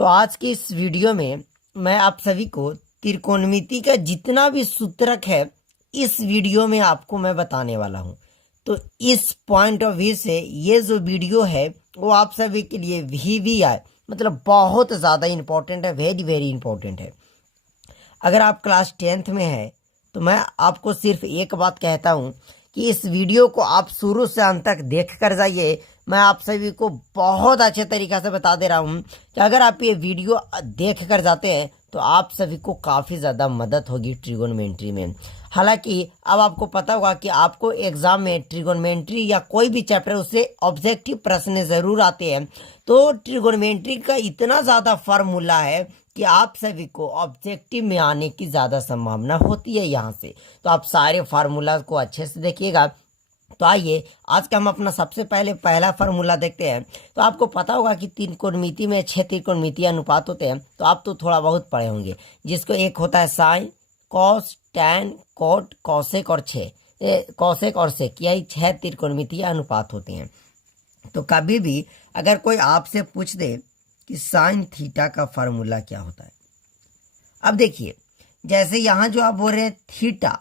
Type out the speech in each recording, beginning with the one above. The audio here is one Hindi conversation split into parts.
तो आज की इस वीडियो में मैं आप सभी को त्रिकोणमिति का जितना भी सूत्रक है इस वीडियो में आपको मैं बताने वाला हूं। तो इस पॉइंट ऑफ व्यू से ये जो वीडियो है वो आप सभी के लिए VVI मतलब बहुत ज़्यादा इम्पोर्टेंट है, वेरी वेरी इंपॉर्टेंट है। अगर आप क्लास 10th में है तो मैं आपको सिर्फ एक बात कहता हूं कि इस वीडियो को आप शुरू से अंत तक देख कर जाइए। मैं आप सभी को बहुत अच्छे तरीक़े से बता दे रहा हूं कि अगर आप ये वीडियो देख कर जाते हैं तो आप सभी को काफ़ी ज़्यादा मदद होगी ट्रिगोनोमेट्री में। हालांकि अब आपको पता होगा कि आपको एग्ज़ाम में ट्रिगोनोमेट्री या कोई भी चैप्टर उससे ऑब्जेक्टिव प्रश्न ज़रूर आते हैं। तो ट्रिगोनोमेट्री का इतना ज़्यादा फार्मूला है कि आप सभी को ऑब्जेक्टिव में आने की ज़्यादा संभावना होती है यहाँ से। तो आप सारे फार्मूला को अच्छे से देखिएगा। तो आइए आज का हम अपना सबसे पहला फार्मूला देखते हैं। तो आपको पता होगा कि त्रिकोणमिति में 6 त्रिकोणमितीय अनुपात होते हैं। तो आप तो थोड़ा बहुत पढ़े होंगे, जिसको एक होता है sine, cos, tan, cot, cosec और कॉसेक और सेक, यही 6 त्रिकोणमितीय अनुपात होते हैं। तो कभी भी अगर कोई आपसे पूछ दे कि साइन थीटा का फार्मूला क्या होता है, अब देखिए जैसे यहाँ जो आप बोल रहे हैं थीटा,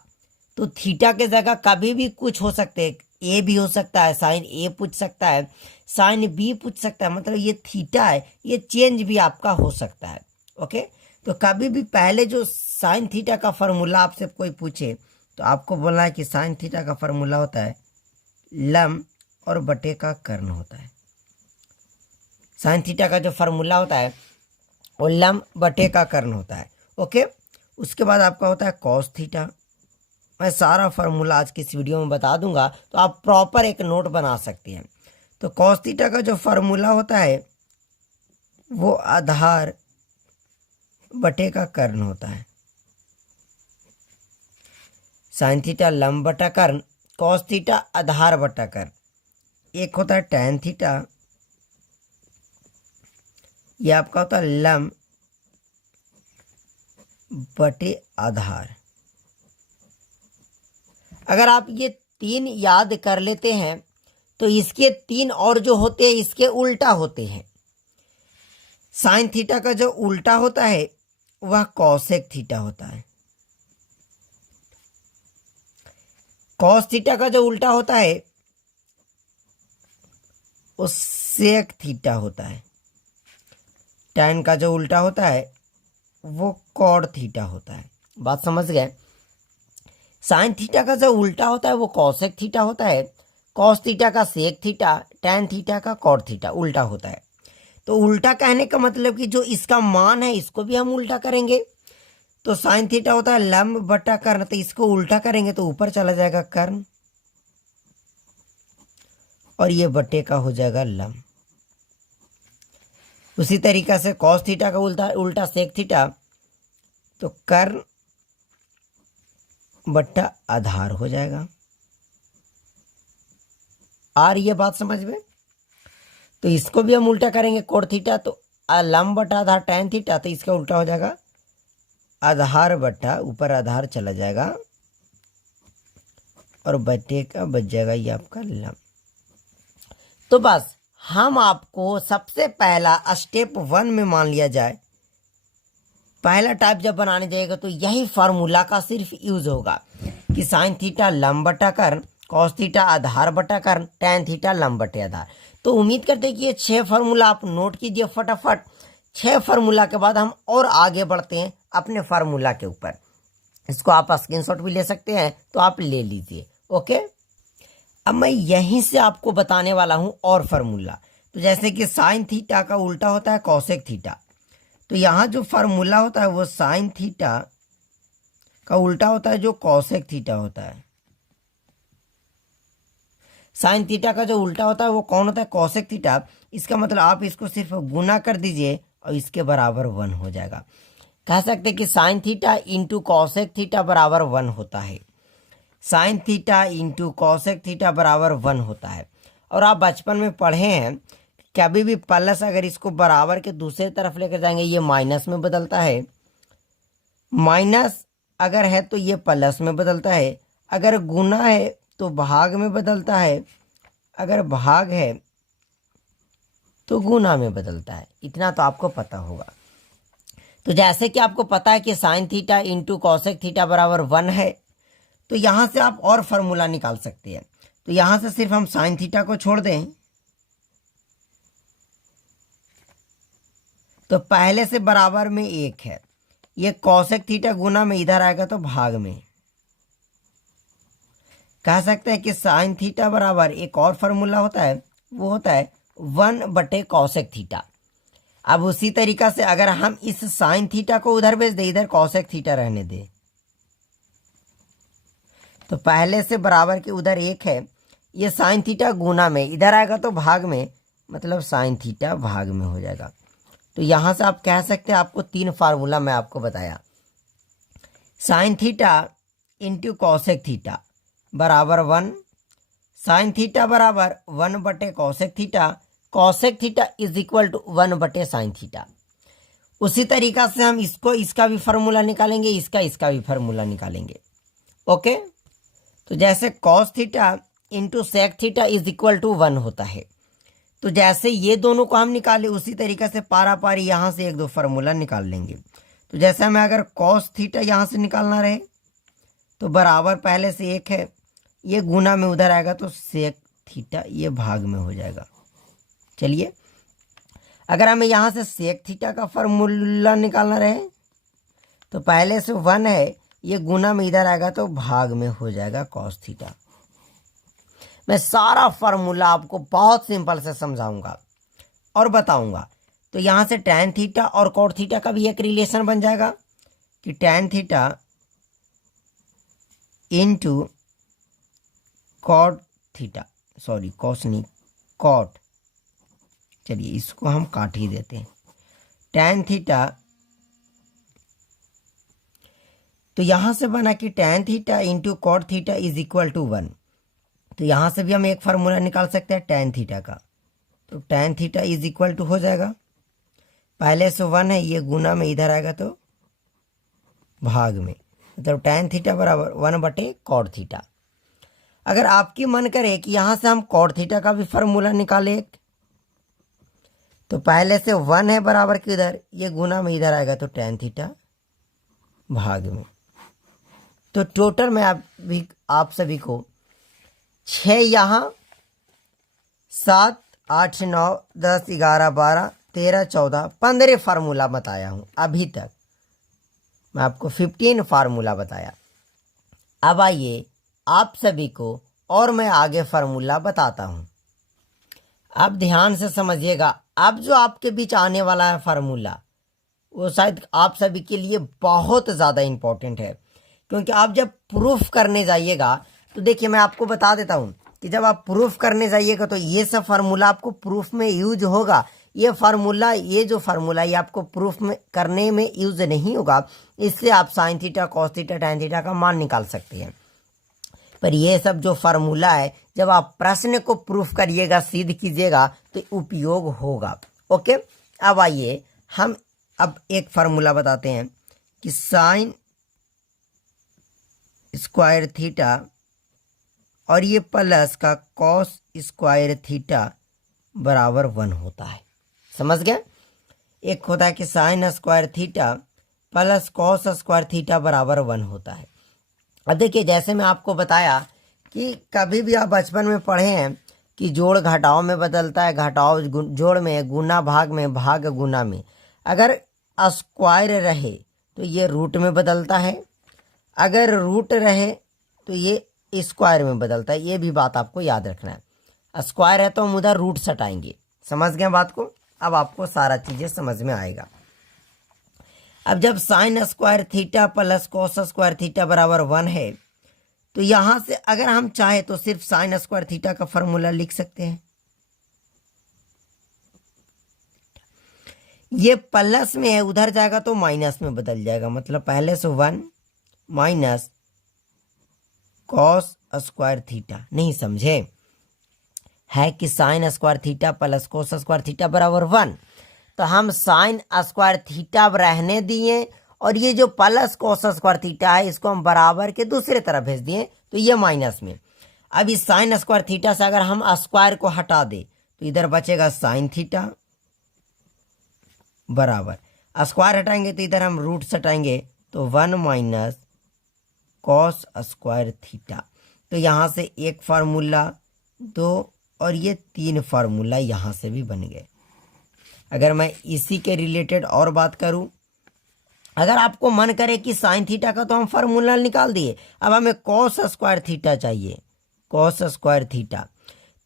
तो थीटा के जगह कभी भी कुछ हो सकते हैं। ए भी हो सकता है, साइन ए पूछ सकता है, साइन बी पूछ सकता है, मतलब ये थीटा है, ये चेंज भी आपका हो सकता है। ओके, तो कभी भी पहले जो साइन थीटा का फार्मूला आपसे कोई पूछे तो आपको बोलना है कि साइन थीटा का फार्मूला होता है लम और बटे का कर्ण होता है। साइन थीटा का जो फार्मूला होता है वो लम बटे का कर्ण होता है। ओके, उसके बाद आपका होता है कॉस थीटा। मैं सारा फार्मूला आज की इस वीडियो में बता दूंगा, तो आप प्रॉपर एक नोट बना सकते हैं। तो कॉस थीटा का जो फार्मूला होता है वो आधार बटे का कर्ण होता है। साइन थीटा लम बटा कर्ण, कॉस थीटा आधार बटा कर्ण। एक होता है टैन थीटा, यह आपका होता है लम बटे आधार। अगर आप ये 3 याद कर लेते हैं तो इसके 3 और जो होते हैं इसके उल्टा होते हैं। साइन थीटा का जो उल्टा होता है वह कॉसेक थीटा होता है। कॉस थीटा का जो उल्टा होता है वो सेक थीटा होता है। टैन का जो उल्टा होता है वो कॉड थीटा होता है। बात समझ गए? साइन थीटा का जो उल्टा होता है वो कॉसेक थीटा होता है, कॉस थीटा का सेक थीटा, टैन थीटा का कॉड थीटा उल्टा होता है। तो उल्टा कहने का मतलब कि जो इसका मान है इसको भी हम उल्टा करेंगे। तो साइन थीटा होता है लंब बटा कर्ण, तो इसको उल्टा करेंगे तो ऊपर चला जाएगा कर्ण और ये बटे का हो जाएगा लंब। उसी तरीका से कॉस थीटा का उल्टा सेक थीटा, तो कर्ण बट्टा आधार हो जाएगा। आ रही है बात समझ में? तो इसको भी हम उल्टा करेंगे कोण थीटा, तो लंब बटा आधार टैन थीटा, तो इसका उल्टा हो जाएगा आधार बट्टा ऊपर आधार चला जाएगा और बटे का बच जाएगा ये आपका लंब। तो बस हम आपको सबसे पहला स्टेप 1 में मान लिया जाए, पहला टाइप जब बनाने जाएगा तो यही फार्मूला का सिर्फ यूज होगा कि साइन थीटा लंब बटा कर्ण, कॉस थीटा आधार बटा कर्ण, टैन थीटा लंब बटे आधार। तो उम्मीद करते हैं कि ये 6 फार्मूला आप नोट कीजिए फटाफट। 6 फार्मूला के बाद हम और आगे बढ़ते हैं अपने फार्मूला के ऊपर। इसको आप स्क्रीनशॉट भी ले सकते हैं, तो आप ले लीजिए। ओके, अब मैं यहीं से आपको बताने वाला हूं और फार्मूला। तो जैसे कि साइन थीटा का उल्टा होता है कॉसेक थीटा, तो यहाँ जो फार्मूला होता है वो साइन थीटा का उल्टा होता है जो कॉसेक थीटा होता है। साइन थीटा का जो उल्टा होता है वो कौन होता है? Cosec theta. इसका मतलब आप इसको सिर्फ गुना कर दीजिए और इसके बराबर 1 हो जाएगा। कह सकते हैं कि sign theta into cosec theta बराबर 1 होता है। Sign theta into cosec theta बराबर 1 होता है। और आप बचपन में पढ़े हैं कभी भी प्लस अगर इसको बराबर के दूसरे तरफ लेकर जाएंगे ये माइनस में बदलता है, माइनस अगर है तो ये प्लस में बदलता है, अगर गुना है तो भाग में बदलता है, अगर भाग है तो गुना में बदलता है, इतना तो आपको पता होगा। तो जैसे कि आपको पता है कि sign theta into cosec theta बराबर 1 है, तो यहाँ से आप और फार्मूला निकाल सकते हैं। तो यहाँ से सिर्फ हम साइन थीटा को छोड़ दें तो पहले से बराबर में 1 है, ये कॉसेक थीटा गुना में इधर आएगा तो भाग में। कह सकते हैं कि साइन थीटा बराबर एक और फार्मूला होता है, वो होता है 1 कॉसेक थीटा। अब उसी तरीका से अगर हम इस साइन थीटा को उधर भेज दे, इधर कॉसेक थीटा रहने दे, तो पहले से बराबर के उधर 1 है, ये साइन थीटा गुना में इधर आएगा तो भाग में, मतलब साइन थीटा भाग में हो जाएगा। तो यहाँ से आप कह सकते हैं, आपको 3 फार्मूला मैं आपको बताया, sine theta into cosec theta बराबर 1, साइन थीटा बराबर 1 cosec theta, cosec theta is equal to 1 sine theta. उसी तरीका से हम इसका भी फार्मूला निकालेंगे, इसका भी फार्मूला निकालेंगे। ओके, तो जैसे cos theta into sec theta is equal to 1 होता है, तो जैसे ये दोनों को हम निकाले उसी तरीके से पारा पारी यहाँ से 1-2 फार्मूला निकाल लेंगे। तो जैसे हमें अगर कॉस थीटा यहाँ से निकालना रहे तो बराबर पहले से 1 है, ये गुना में उधर आएगा तो सेक थीटा ये भाग में हो जाएगा। चलिए, अगर हमें यहाँ से सेक थीटा का फार्मूला निकालना रहे तो पहले से 1 है, ये गुना में इधर आएगा तो भाग में हो जाएगा कॉस थीटा। मैं सारा फार्मूला आपको बहुत सिंपल से समझाऊंगा और बताऊंगा। तो यहाँ से टैन थीटा और कॉट थीटा का भी एक रिलेशन बन जाएगा कि tan theta into cot theta, sorry cos नहीं कॉट, चलिए इसको हम काट ही देते हैं, टैन थीटा। तो यहाँ से बना कि tan theta into cot theta is equal to 1। तो यहाँ से भी हम एक फार्मूला निकाल सकते हैं टैन थीटा का, तो tan theta is equal to हो जाएगा, पहले से 1 है, ये गुना में इधर आएगा तो भाग में, मतलब टैन थीटा बराबर 1 कॉट थीटा। अगर आपकी मन करे कि यहाँ से हम कॉट थीटा का भी फार्मूला निकाले, तो पहले से 1 है बराबर के इधर, ये गुना में इधर आएगा तो टैन थीटा भाग में। तो टोटल में आप सभी को 6 यहाँ 7 8 9 10 11 12 13 14 15 फार्मूला बताया हूँ। अभी तक मैं आपको 15 फार्मूला बताया। अब आइए आप सभी को और मैं आगे फार्मूला बताता हूँ। आप ध्यान से समझिएगा, अब जो आपके बीच आने वाला है फार्मूला वो शायद आप सभी के लिए बहुत ज़्यादा इम्पोर्टेंट है, क्योंकि आप जब प्रूफ करने जाइएगा तो देखिए मैं आपको बता देता हूँ कि जब आप प्रूफ करने जाइएगा तो ये सब फार्मूला आपको प्रूफ में यूज होगा। ये फार्मूला, ये जो फार्मूला ये आपको प्रूफ में करने में यूज नहीं होगा, इसलिए आप sine theta cos theta tan theta का मान निकाल सकते हैं। पर ये सब जो फार्मूला है जब आप प्रश्न को प्रूफ करिएगा, सिद्ध कीजिएगा तो उपयोग होगा। ओके, अब आइए हम अब एक फार्मूला बताते हैं कि साइन स्क्वायर थीटा और ये प्लस का कॉस स्क्वायर थीटा बराबर 1 होता है। समझ गए? एक होता है कि sign square theta plus cos square theta बराबर 1 होता है। अब देखिए, जैसे मैं आपको बताया कि कभी भी आप बचपन में पढ़े हैं कि जोड़ घटाव में बदलता है, घटाव जोड़ में, गुना भाग में, भाग गुना में। अगर स्क्वायर रहे तो ये रूट में बदलता है, अगर रूट रहे तो ये स्क्वायर में बदलता है। ये भी बात आपको याद रखना है। स्क्वायर है तो हम उधर रूट सटाएंगे। समझ गए बात को? अब आपको सारा चीज़ें समझ में आएगा। अब जब sign square theta plus cos square theta बराबर 1 है, तो यहाँ से अगर हम चाहे तो सिर्फ साइन स्क्वायर थीटा का फॉर्मूला लिख सकते हैं। ये प्लस में है, उधर जाएगा तो माइनस में बदल जाएगा, मतलब पहले से 1 माइनस कॉस स्क्वायर थीटा। नहीं समझे? है कि sign square theta plus cos square theta बराबर 1, तो हम साइन स्क्वायर थीटा रहने दिए और ये जो प्लस कॉस स्क्वायर थीटा है इसको हम बराबर के दूसरे तरफ भेज दिए, तो ये माइनस में। अब इस साइन स्क्वायर थीटा से अगर हम स्क्वायर को हटा दे तो इधर बचेगा साइन थीटा बराबर, स्क्वायर हटाएंगे तो इधर हम रूट हटाएंगे तो 1 माइनस कॉस स्क्वायर थीटा। तो यहाँ से एक फार्मूला, 2 और ये 3 फार्मूला यहाँ से भी बन गए। अगर मैं इसी के रिलेटेड और बात करूँ, अगर आपको मन करे कि साइन थीटा का तो हम फार्मूला निकाल दिए, अब हमें कॉस स्क्वायर थीटा चाहिए, कॉस स्क्वायर थीटा।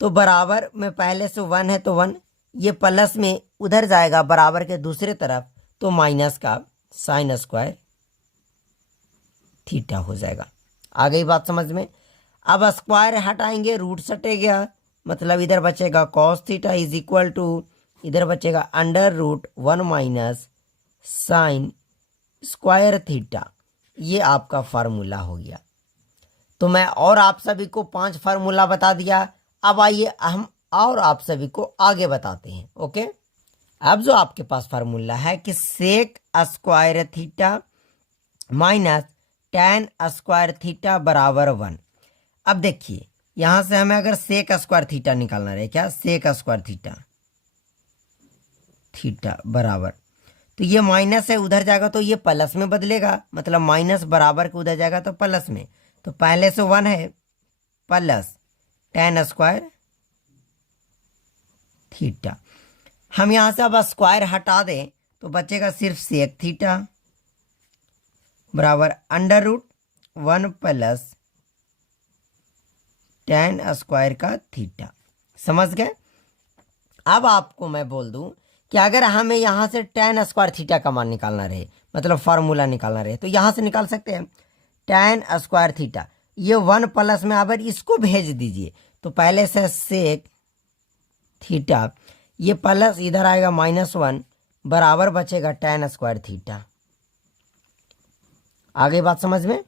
तो बराबर में पहले से 1 है तो 1, ये प्लस में उधर जाएगा बराबर के दूसरे तरफ तो माइनस का साइन स्क्वायर थीटा हो जाएगा। आ गई बात समझ में। अब स्क्वायर हटाएंगे, रूट सटेगा, मतलब इधर बचेगा cos theta is equal to, इधर बचेगा under root 1 minus sine square theta. ये आपका फार्मूला हो गया। तो मैं और आप सभी को 5 फार्मूला बता दिया। अब आइए हम और आप सभी को आगे बताते हैं। ओके, अब जो आपके पास फार्मूला है कि sec square theta minus tan square theta बराबर 1। अब देखिए यहां से हमें अगर सेक स्क्वायर थीटा निकालना रहे, क्या सेक स्क्वायर थीटा, थीटा बराबर, तो ये माइनस है उधर जाएगा तो ये प्लस में बदलेगा, मतलब माइनस बराबर के उधर जाएगा तो प्लस में। तो पहले से 1 है प्लस टेन स्क्वायर थीटा। हम यहां से अब स्क्वायर हटा दें तो बचेगा सिर्फ सेक थीटा बराबर under root 1 plus tan square का थीटा। समझ गए। अब आपको मैं बोल दूं कि अगर हमें यहां से टेन स्क्वायर थीटा का मान निकालना रहे, मतलब फार्मूला निकालना रहे, तो यहां से निकाल सकते हैं टेन स्क्वायर थीटा। ये 1 प्लस में अगर इसको भेज दीजिए तो पहले से सेक थीटा, ये प्लस इधर आएगा -1 बराबर बचेगा टेन स्क्वायर थीटा। आगे बात समझ में।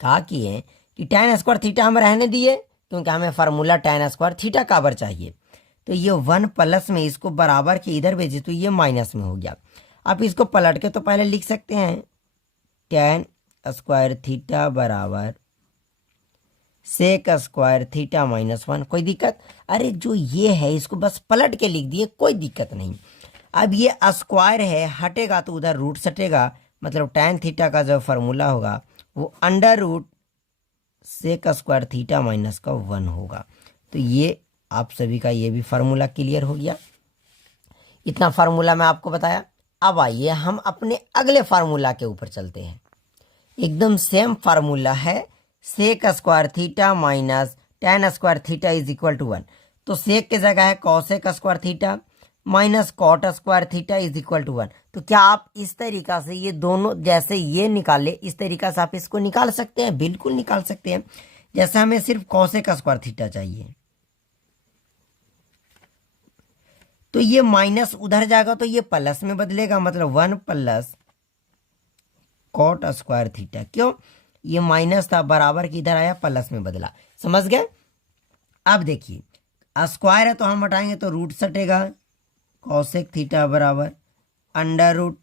कहा कि है कि टेन स्क्वायर थीटा हम रहने दिए क्योंकि हमें फार्मूला टेन स्क्वायर थीटा काबर चाहिए। तो ये 1 प्लस में इसको बराबर के इधर भेजे तो ये माइनस में हो गया। आप इसको पलट के तो पहले लिख सकते हैं टेन स्क्वायर थीटा बराबर सेक स्क्वायर थीटा -1। कोई दिक्कत? अरे जो ये है इसको बस पलट के लिख दिए, कोई दिक्कत नहीं। अब ये स्क्वायर है, हटेगा तो उधर रूट सटेगा, मतलब टेन थीटा का जो फार्मूला होगा वो under root sec square theta -1 होगा। तो ये आप सभी का ये भी फार्मूला क्लियर हो गया। इतना फार्मूला मैं आपको बताया। अब आइए हम अपने अगले फार्मूला के ऊपर चलते हैं। एकदम सेम फार्मूला है, sec square theta minus tan square theta is equal to 1। तो सेक की जगह है cosec square theta minus cot square theta is equal to 1। तो क्या आप इस तरीका से ये दोनों जैसे ये निकाले, इस तरीका से आप इसको निकाल सकते हैं? बिल्कुल निकाल सकते हैं। जैसे हमें सिर्फ कॉसेक स्क्वायर थीटा चाहिए तो ये माइनस उधर जाएगा तो ये प्लस में बदलेगा, मतलब 1 प्लस कॉट स्क्वायर थीटा। क्यों? ये माइनस था बराबर की इधर आया प्लस में बदला। समझ गए। अब देखिए स्क्वायर है तो हम हटाएंगे तो रूट सटेगा, कॉसेक थीटा बराबर under root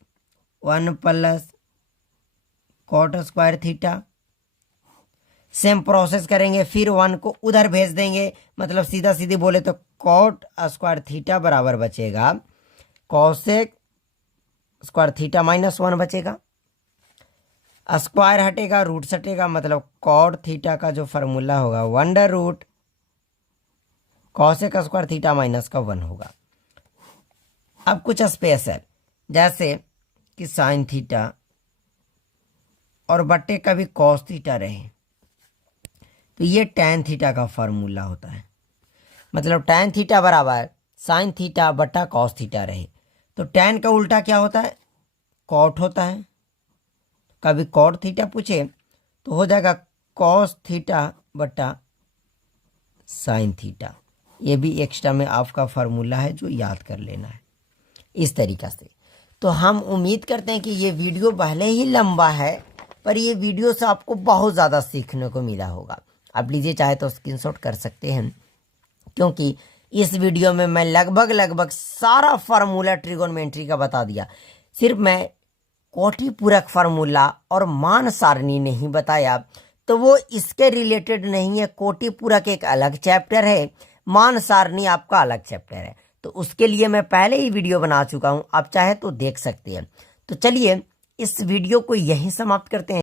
1 plus cot square theta. Same process करेंगे, फिर 1 को उधर भेज देंगे, मतलब सीधा सीधी बोले तो कॉट स्क्वायर थीटा बराबर बचेगा कॉसेक स्क्वायर थीटा -1 बचेगा। स्क्वायर हटेगा, रूट सटेगा, मतलब कॉट थीटा का जो फार्मूला होगा वो under root cosec square theta -1 होगा। अब कुछ स्पेशल, जैसे कि साइन थीटा और बट्टे का भी कॉस थीटा रहे तो ये टैन थीटा का फार्मूला होता है, मतलब टैन थीटा बराबर साइन थीटा बट्टा कॉस थीटा रहे तो टैन का उल्टा क्या होता है? कॉट होता है। कभी कॉट थीटा पूछे तो हो जाएगा कॉस थीटा बट्टा साइन थीटा। ये भी एक्स्ट्रा में आपका फार्मूला है जो याद कर लेना है इस तरीका से। तो हम उम्मीद करते हैं कि ये वीडियो भले ही लंबा है पर ये वीडियो से आपको बहुत ज़्यादा सीखने को मिला होगा। आप लीजिए चाहे तो स्क्रीनशॉट कर सकते हैं, क्योंकि इस वीडियो में मैं लगभग सारा फार्मूला ट्रिगोनोमेट्री का बता दिया। सिर्फ मैं कोटि पूरक फार्मूला और मान सारणी नहीं बताया तो वो इसके रिलेटेड नहीं है। कोटि पूरक एक अलग चैप्टर है, मान सारणी आपका अलग चैप्टर है। तो उसके लिए मैं पहले ही वीडियो बना चुका हूं, आप चाहे तो देख सकते हैं। तो चलिए इस वीडियो को यहीं समाप्त करते हैं।